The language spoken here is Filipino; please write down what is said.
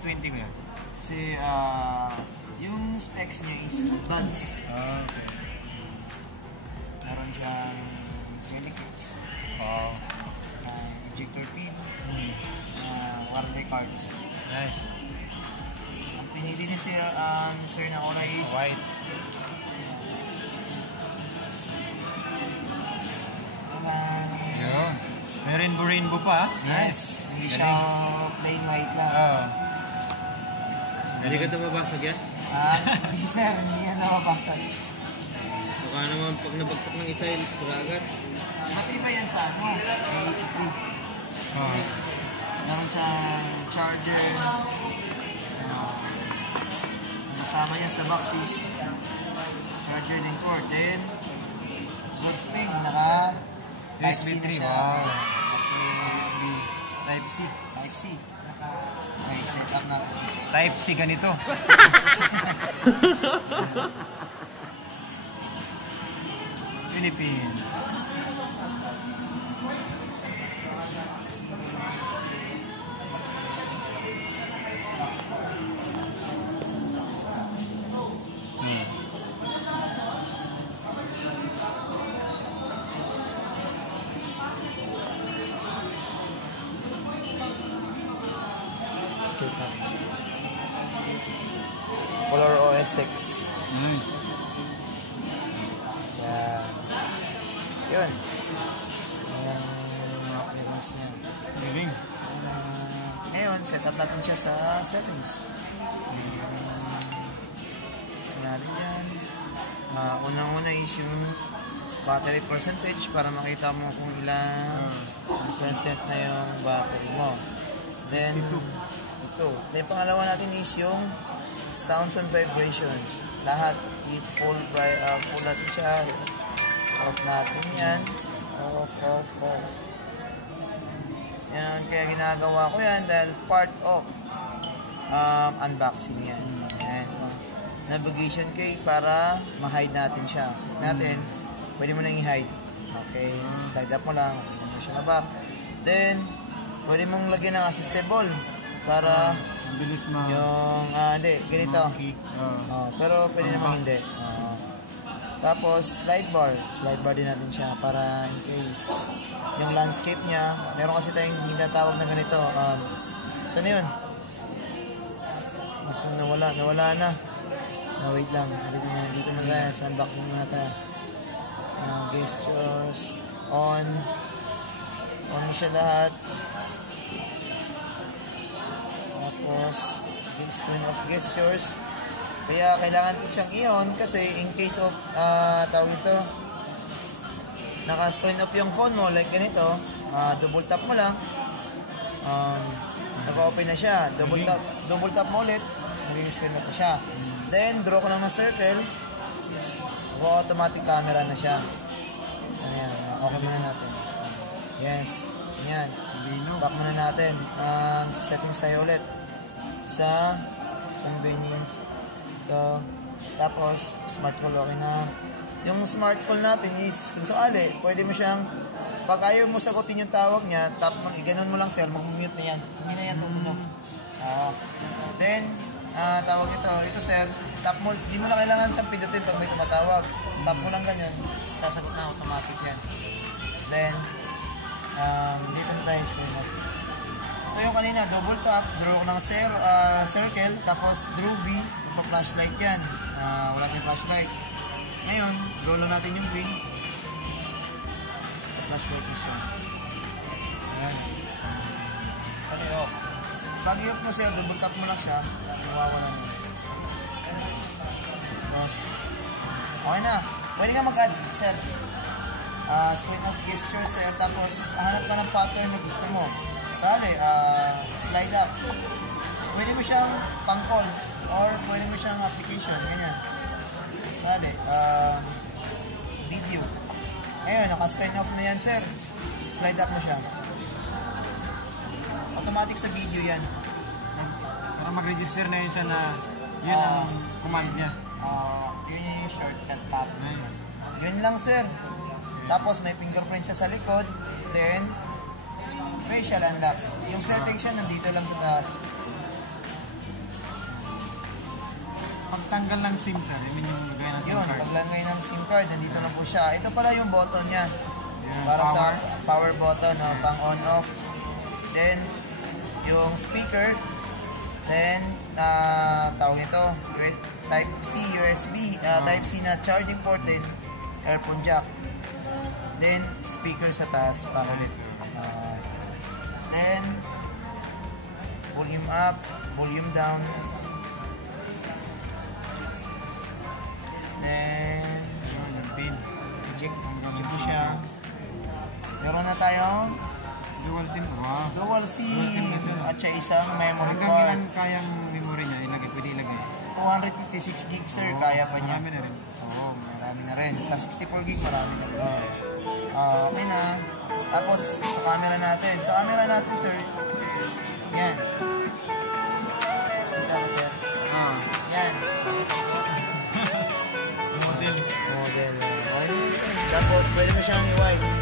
A20 ko yan? Kasi yung specs niya is advanced. Okay. Meron siyang 20 case. Wow. Ejector pin. Warranty cards. Nice. Ang pinili ni Sir na kulay is white. Yes. Yun. May rainbow pa. Yes. Hindi siya plain white lang. Hindi ka ito mabasag yan? Hindi sir, hindi yan nakabasag. Baka naman pag nabagsak ng isa yun, sira agad. Matibay yan sa ano, A5. Meron siyang charger. Kasama niya sa box is charger din cord. Then, good thing, naka USB 3. Wow. USB Type-C. Type-C. Okay, set up natin. Type-C ganito. Philippines. Color OS 6. Nice. Yan. Yun. Ayan yung mga clearance niya. Galing. Ngayon, set up natin siya sa settings. Natin yan. Unang-una is yung battery percentage para makita mo kung ilang percent na yung battery mo. Then, ito. Then, pangalawa natin is yung sounds and vibrations. Lahat, full natin siya. Off natin yan. Off. Yan, kaya ginagawa ko yan dahil part of unboxing yan. Yan. Navigation key para ma-hide natin siya. Pwede mo nang i-hide. Okay, slide up mo lang. Pwede mo siya na back. Then, pwede mong lagyan ng assistable para bilis yung, hindi, ganito. Pero pwede naman hindi. Tapos, slide bar din natin siya para in case yung landscape niya, meron kasi tayong ginatawag na ganito. Saan na yun? Nawala na. Wait lang. Dito na tayo. Sa unboxing muna tayo. Gestures. On siya lahat. Tapos, screen of gestures. Kaya kailangan ko siyang i-on kasi in case of, tawag ito, naka-screen off yung phone mo, like ganito, double tap mo lang, nag-open na siya. Double tap mo ulit, nag-screen off na siya. Then, draw ko lang ng circle, automatic camera na siya. So, yan. Okay muna natin. Yes. Yan. Back muna natin. Settings tayo ulit. Sa convenience. Ito. Tapos, smart call. Okay na. Yung smart call natin is, kung sakali, pwede mo siyang, pag ayaw mo sagutin yung tawag niya, tap mo, iganon mo lang sir, mag-mute na yan. Hindi na yan tumunog. Then, tawag ito sir, tap mo, di mo na kailangan siyang pindutin pag may tumatawag. Tap mo lang ganyan, sasagot na automatic yan. Then, dito na tayo screen up. Ito yung kanina, double tap, draw ko ng circle, tapos draw V, pa-flashlight yan. Wala tayong flashlight. Ngayon, draw lang natin yung green. Flashlight is yan. Ayan. Pati off. Pag i-off mo siya, double tap mo lang siya, nawawala na. Tapos, okay na. Pwede ka mag-add, sir. Screen of gesture, sir. Tapos, hanap ka ng pattern na gusto mo. Sali, slide up. Pwede mo siyang pang-call or pwede mo siyang application, ganyan. Sali, video. Ngayon, naka-screen off na yan, sir. Slide up mo siya. Automatic sa video yan. Para mag-register na yun siya na yun ang command niya. Yun yung shortcut tap. Nice. Yun lang, sir. Tapos may fingerprint siya sa likod. Then, facial unlock. Yung settings siya nandito lang sa taas. pagtanggal ng SIM sir, yun yung lagay ng SIM Yun, card. paglagay ng SIM card, nandito na po siya. Ito pala yung button niya. Yan, Para sa power. power button, no? Pang on-off. Then, yung speaker. Then, tawag ito, Type-C USB. Type-C na charging port din. Earphone jack. Then, speaker sa taas. Then, volume up, volume down. Then, Yun, yung pin. check mo siya. Meron na tayong Dual SIM. Wow. dual SIM Dual SIM na siya. at siya isang memory Hanggang card. ilan kayang memory niya, pwede ilagay. 256 gig sir, kaya pa niya. Marami na rin. Oo, marami na rin. Sa 64 gig, marami na rin. Okay na. Tapos, sa camera natin. Sa camera natin, sir. Yan. Kita mo, sir. Yan. Model. Model. Okay. Tapos, pwede mo siyang i-wide.